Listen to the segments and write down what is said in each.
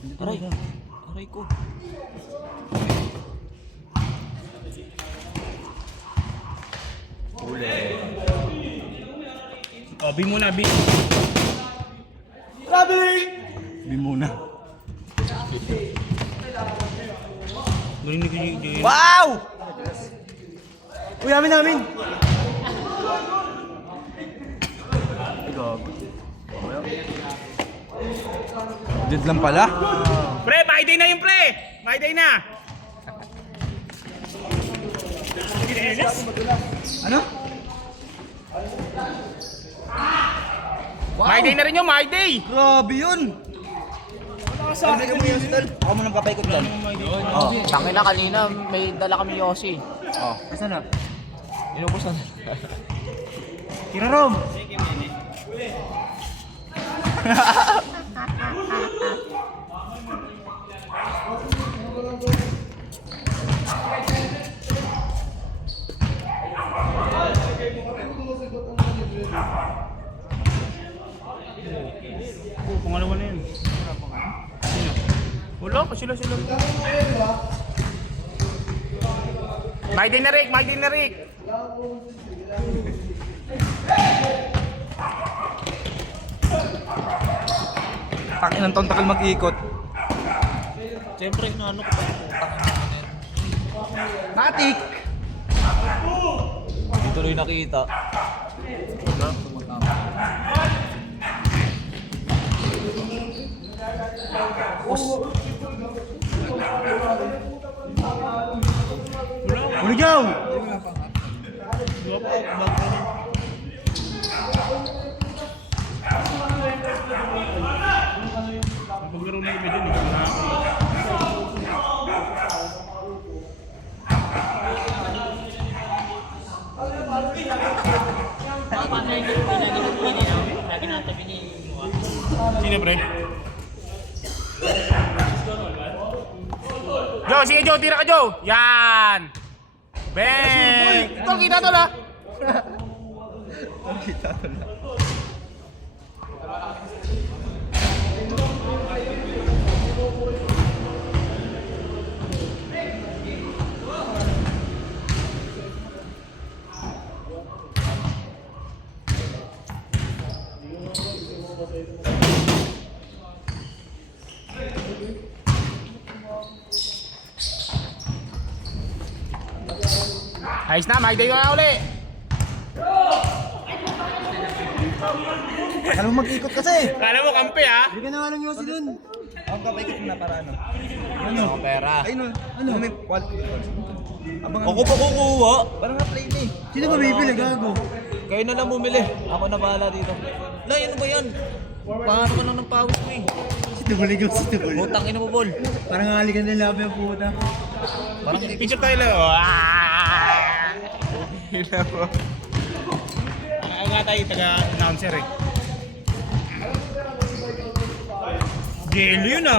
Aray! Aray ko! Oh, B muna, B. B muna. Galing ni Wow! Uy, namin! Dead lang pala. Pre, my day na yun, pre! My day na! Ano? Wow! My day na rin yun, my day! Grabe yun! Sabi ka mo yung sidol. Ako mo nang papaikot dyan. Oh, tangin na kanina may dala kami Yossi. Oh. Asan na? Inubos na. Tira Rom! Oh, pangalawa na yun. Sino? Wala, sila. My day na, Rick! My day na, Rick! Takin ng tontakal mag-ikot. Siyempre, ano ko pa Matik! Hindi tuloy nakita. Uligaw! Maglaro na iba dyan, eh. Sino, pre? Joe, sige Joe, tira ka Joe! Yan! Bang! Tol, kita tol ha! Ayos na, may day na uli! Kala mo mag-ikot kasi! Kala mo kampi ha? Hindi ka na nga ng Yossi dun! Ako papaikot muna para ano. Ano? Pera. Ay no, ano may quality control. Abang Ako pa kukuha. parang nga-play na eh. Sino ba bibili? Gago! Kayo na lang bumili. Ako na bahala dito. Nay, ano ba yan? Paano ka lang ng pawis mo eh? Si Tuligaw, si Tuligaw. Utang ina mo, Bol. Parang halikan ng labi ang puta. Parang Picture tayo lang. Ang nga tayo taga-announcer eh. Gelo yun ah.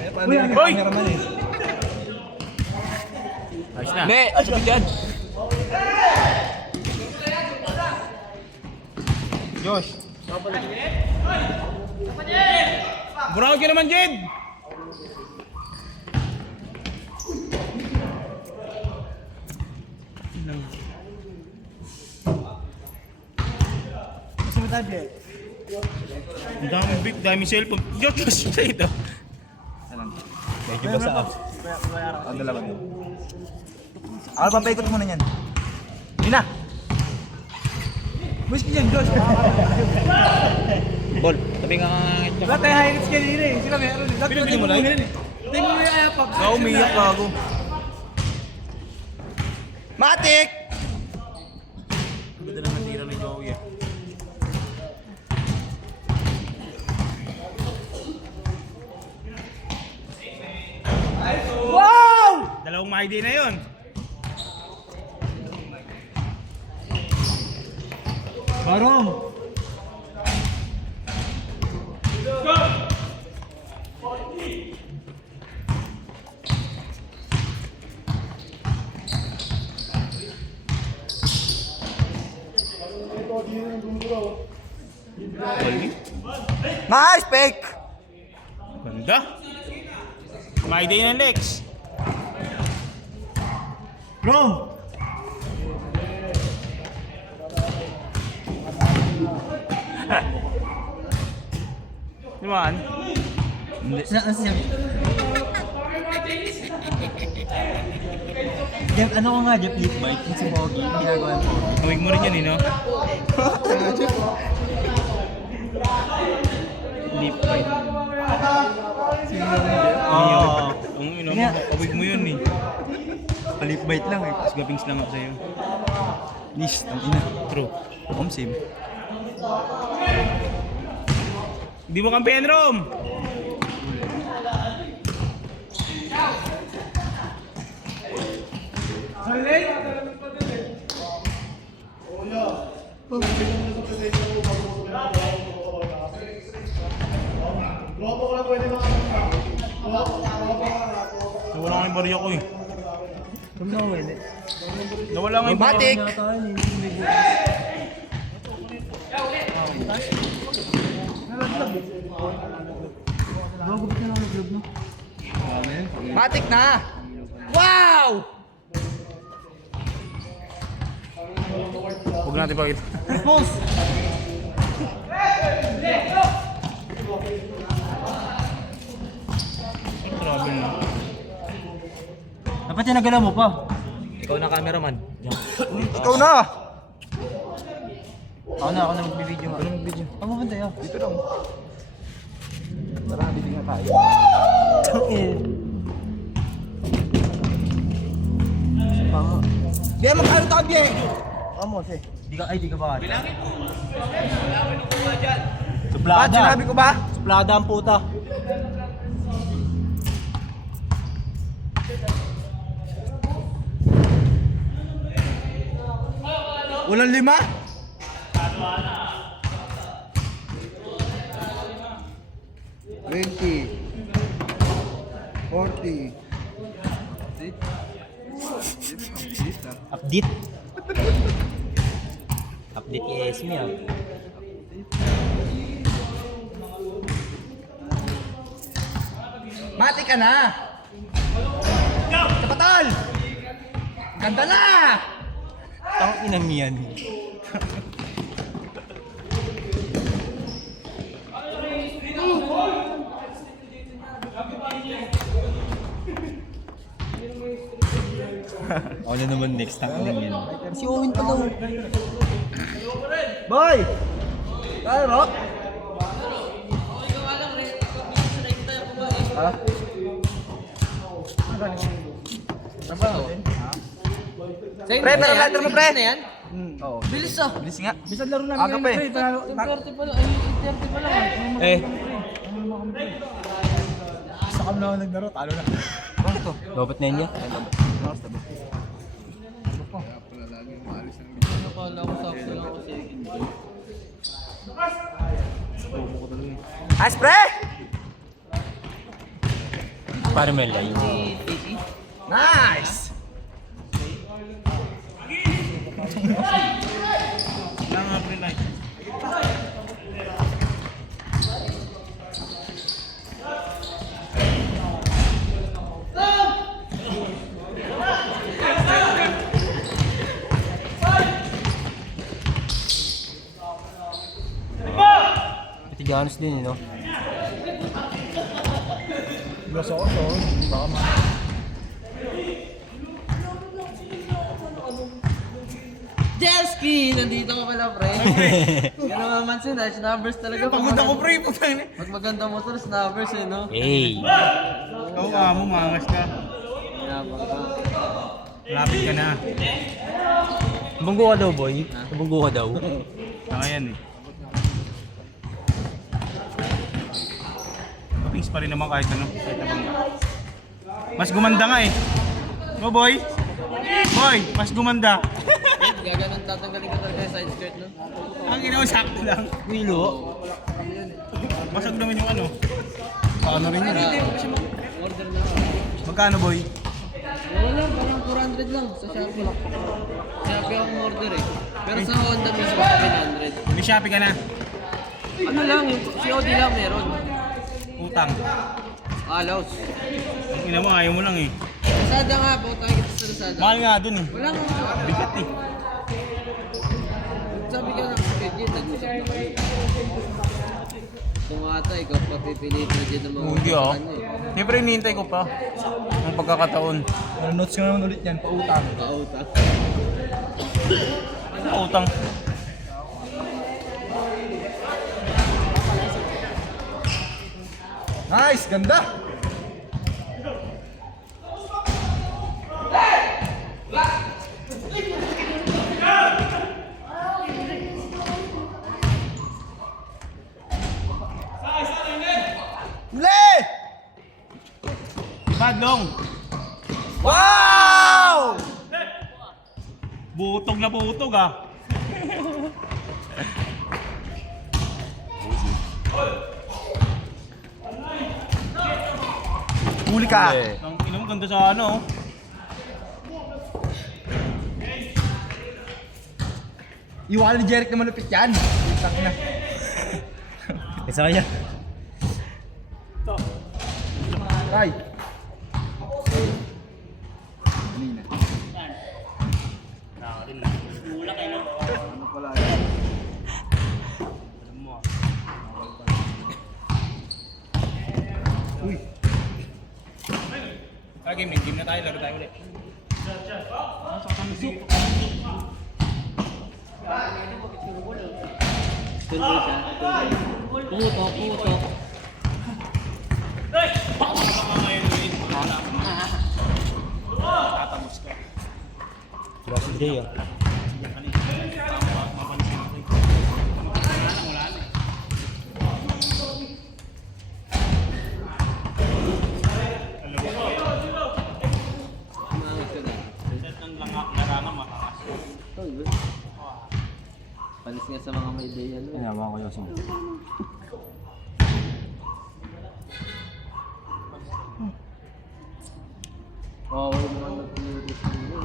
Ay, paano Uy, yung Hoy! cameraman eh. Ayos na. Ne, sabi dyan. Josh. Burakot ka naman, Jed! Gusto mo tablet? Ang daming big, daming cellphone. Josh, sa ito. Medyo basa ako. Ang dalawa yun. Ako papaikot muna yan. Yun na! Wish ko dyan, Josh! Bol, sabi nga Wala tayo highlights kanina eh. Sila meron eh. Pinabili mo na yun? Tayo mo yung ayapag. Ako umiyak ako. Matik! Ganda naman tira ni Joey eh. Wow! Dalawang my day na yun. Barom! Nice, fake! Ganda. My day ng Lex. Bro! Naman. Ano siya? Jeff, ano ko nga, Jeff, lip bite? Yung si Pogi, yung ginagawa ng Pogi. Huwag mo rin yan, no? Deep bite. Oo. Huwag mo yun, eh. Palip bite lang eh. Tapos gapings lang ako sa'yo. Nis, ang ina. True. Same. Di mo kampihan, Rom! Nawala nga yung barya ko eh. Nawala nga yung barya Matik! ko. Matik na! Wow! Huwag natin pakita. Response! Grabe na. Dapat yung nagalaw mo pa. Ikaw na cameraman. Ikaw na! Ako na magbibideo. Ako na magbibideo. Ako mapunta yun. Dito lang. Tara, bibig na tayo. Biya, magkano tayo, Biya? Vamos, eh. Di ka ba? Ba't sinabi ko ba? Suplada ang puta. Walang 5? Update. Update kay Esme ah. Mati ka na! Kapatal! Ganda na! Tang inang yan. Ako na naman next time yan. Si Owen pa daw. Boy! Kaya mo? Ha? Pre, pero letter mo, pre! Oo. Bilis ah. Bilis nga. Bisa laro namin Aga pa eh. 30 pa lang. Ay, 30 pa lang. Eh. Sa kam na ako naglaro, talo na. Ano to? Dapat na niya. Nakala ko sakto lang ako second. Ice, pre! Para may line. Nice! Wala nga pre-light. Tiganos din, no? Jelski! Nandito ka pala, pre. Ganun naman si Nash, numbers talaga. Pagod ako pre, putang ina. Pag maganda motor, numbers eh, no? Hey! Ikaw ka mo, mangas ka. Kaya baka. Lapit ka na. Bunggo ka daw, boy. Bunggo ka daw. Saka yan eh. Mapings pa rin naman kahit ano. Kahit abang. Mas gumanda nga eh. No boy? Boy, mas gumanda. Gaganon tatanggalin ko talaga yung side skirt, no? Ang ginawa sakto lang. Wilo. Masag naman yung ano. Paano rin yun eh. Order na ako. Magkano, boy? Wala lang, parang 400 lang sa Shopee. Shopee akong order eh. Pero sa Honda mismo, 700. May Shopee ka na. Ano lang, yung COD lang meron. Utang. Alaws. Ang ina mo, ayaw mo lang eh. Lazada nga po, tayo kita sa Lazada. Mahal nga dun eh. Wala nga. Bigat eh. Sabi ka ng legit, nag-usap na kayo. Kung ata, ikaw papipiliin na dyan ng mga Hindi ah. usapan niyo eh. Siyempre hinihintay ko pa. Ang pagkakataon. Ano notes ko naman ulit yan, pautang. Kauta. Utang. Nice, ganda! Le! Badlong! Wow! Butog na butog ah. Huli ka! Ang ina mo ganda sa ano. Iwala ni Jeric na malupit yan. Itak na. Isa kaya. Tay. Kanina. Ano pala yan? Alam mo ah. Uy. Game na tayo, laro tayo ulit. Tuloy siya. Putok, putok. Grabe si Jay ah. Umangat ka na. Set ng larangan matakas. Tol, bro. Panis nga sa mga may ideya no. Kinawa ko yung sumo. Oo, wala naman nag-notice mo.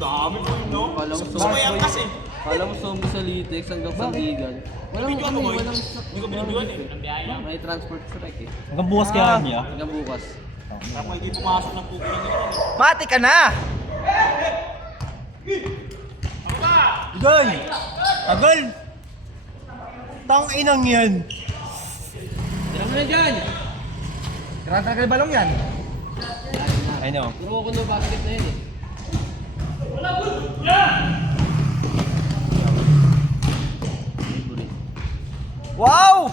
Dami mo yun no? Kala mo Sumayang kasi. Kala mo zombie sa Litex hanggang Sandigan. Walang Video ano ano, eh, boy? walang Hindi ko binibigyan eh. may transport strike eh. Hanggang bukas kaya niya. Hanggang bukas. Tapos hindi pumasok ng pupo ng ganyan. Mati ka na! Agol! Agol! Tang inang yan! Tira mo na dyan! Tira-tira ka balong yan. I know. Turo ko ng basket na yun eh. Wow!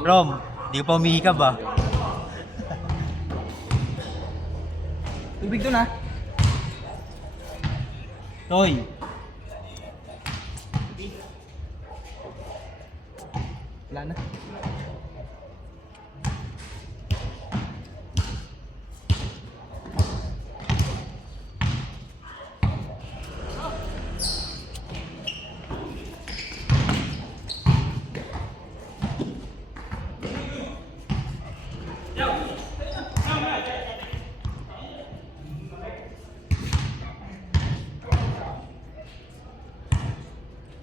Rom, di pa umihikab ah. Tubig doon ha. Toy. Wala na.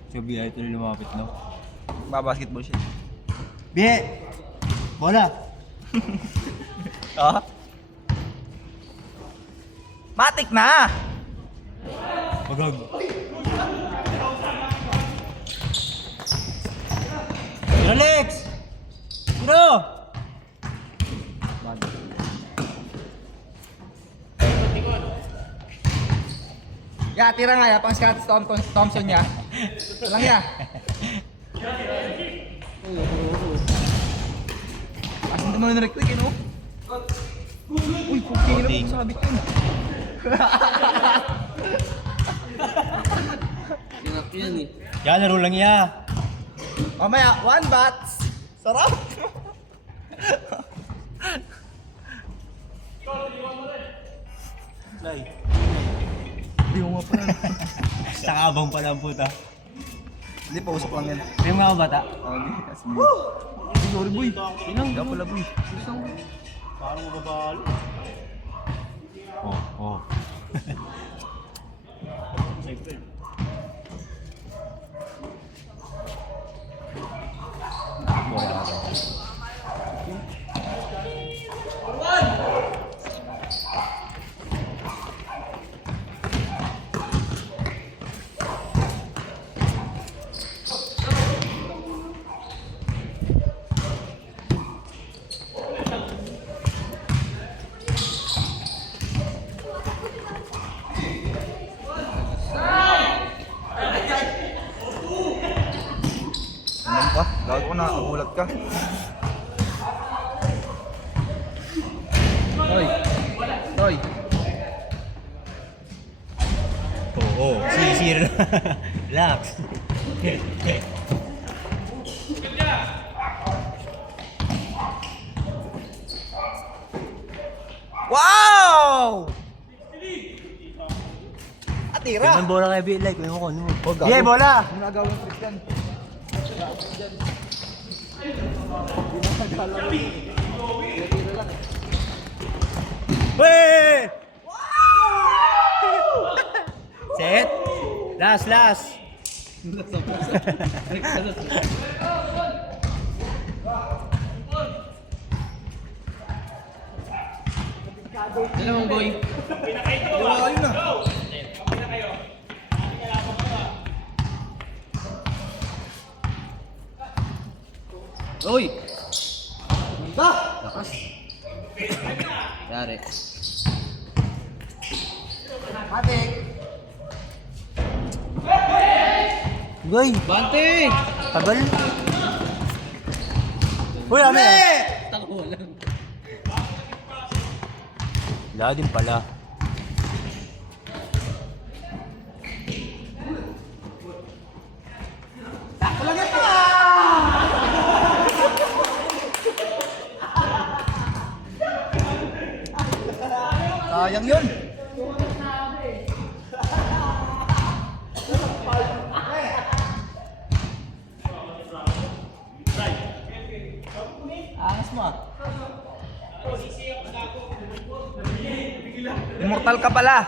Si Biya ito lumapit no. Babasketball siya. Biye! Bola! Oh. Matik na! Magag. Alex! Ano? Ya, tira nga ya, pang Scott Thompson ya. Lang ya. Asin naman na rin no? Uy, puking na mo sabit yun. Sinap yan eh. Yan, laro lang ya. Mamaya, one bats. Sarap. Play. Hindi mo mga pa. Sa kabang pala ang puta. Hindi, pausap lang yan. Kaya mga bata. Okay, kasi sorry boy. Ilang? Kaya pala boy. Parang mababalo. Oh. Anong ka? Gago na, nagulat ka. Toy. Oo. Sisir na. Relax. Wow! Atira! Ganun bola kay Bill. Like, mo ko. Oh, gago. Yeah, bola! Ano nagawang trick yan? Wait! Set. Last. Dalawang boy. Ayun na. Uy! Lakas. Yari. Goy! Bante! Tagal. Uy, ame! Takbo lang. Wala din pala. Sayang yun. Angas mo ah. Immortal ka pala.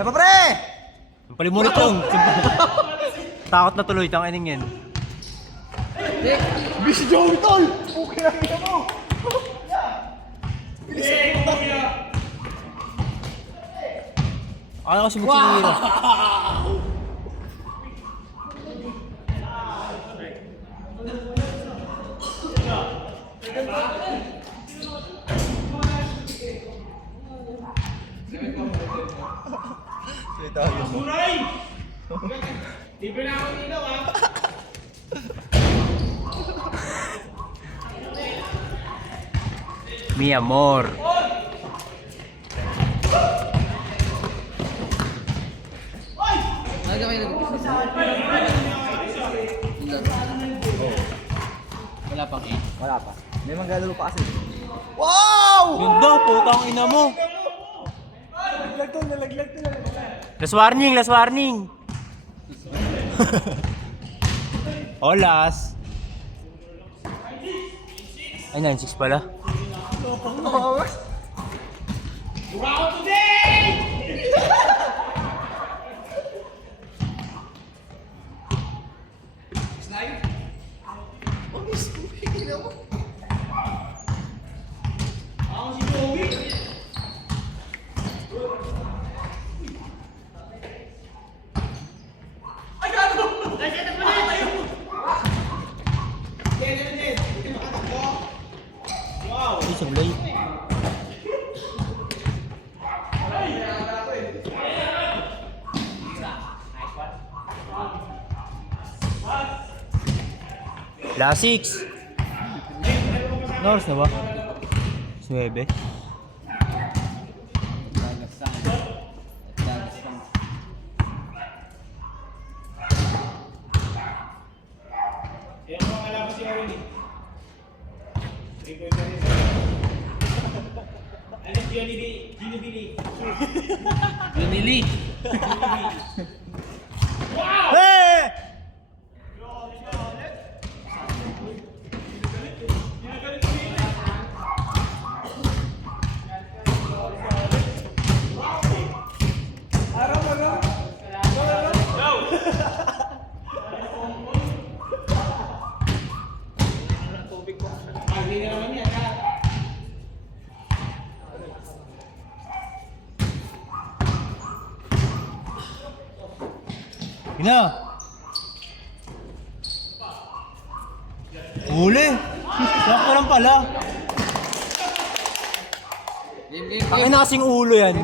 Sapa pre! Ang palimulit yung. Takot na tuloy, tangining yan. Busy Joey tol! Okay lang yun mo! Akala ko si Buksihiro. Salita yun mo. Mi amor. Ano kayo Wala pang 8. Wala pa. May manggagalo pa kasi. Wow! Ganda, putang ina mo. Last warning. Oh, last. Ay, 9-6 pala. Ay, sablay. Last 6. Ano oras na ba? 9. Junili. Hey! Ina. Huli. Sakto lang pala. Game, game, Ang ina kasing ulo yan.